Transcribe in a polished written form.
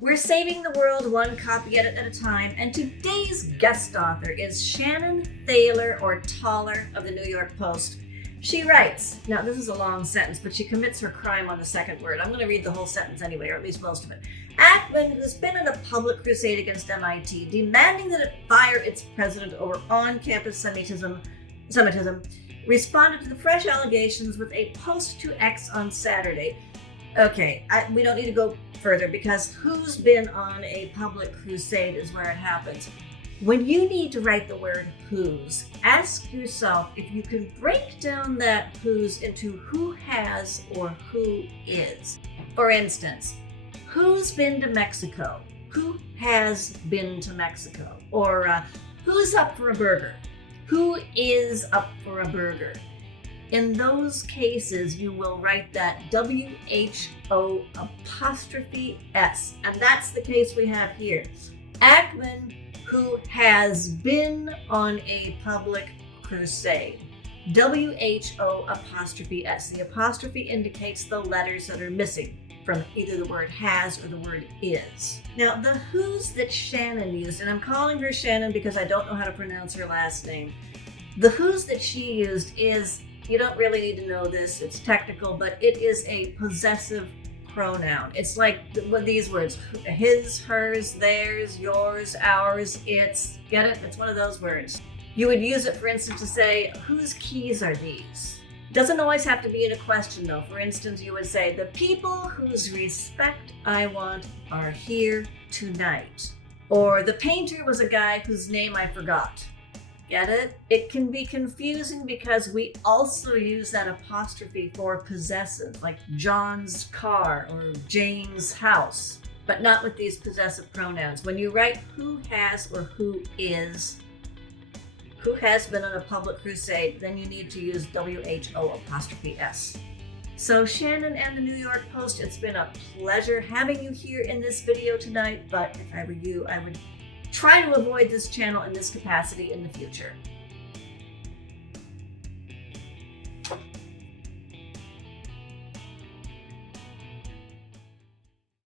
We're saving the world one copy edit at a time, and today's guest author is Shannon Thaler, or Taller, of the New York Post. She writes, now this is a long sentence, but she commits her crime on the second word. I'm going to read the whole sentence anyway, or at least most of it. Ackman, who's been in a public crusade against MIT, demanding that it fire its president over on-campus Semitism, responded to the fresh allegations with a post to X on Saturday. Okay, we don't need to go further because who's been on a public crusade is where it happens. When you need to write the word whose, ask yourself if you can break down that whose into who has or who is. For instance, who's been to Mexico? Who has been to Mexico? Or who's up for a burger? Who is up for a burger? In those cases, you will write that WHO apostrophe S. And that's the case we have here. Ackman, who has been on a public crusade. WHO apostrophe S. The apostrophe indicates the letters that are missing from either the word has or the word is. Now, the who's that Shannon used, and I'm calling her Shannon because I don't know how to pronounce her last name. The who's that she used is, you don't really need to know this, it's technical, but it is a possessive pronoun. It's like these words, his, hers, theirs, yours, ours, its. Get it? It's one of those words. You would use it, for instance, to say, whose keys are these? Doesn't always have to be in a question, though. For instance, you would say, the people whose respect I want are here tonight. Or the painter was a guy whose name I forgot. Get it? It can be confusing because we also use that apostrophe for possessive, like John's car or Jane's house, but not with these possessive pronouns. When you write who has or who has been on a public crusade, then you need to use WHO apostrophe S. So Shannon and the New York Post, it's been a pleasure having you here in this video tonight, but if I were you, I would try to avoid this channel in this capacity in the future.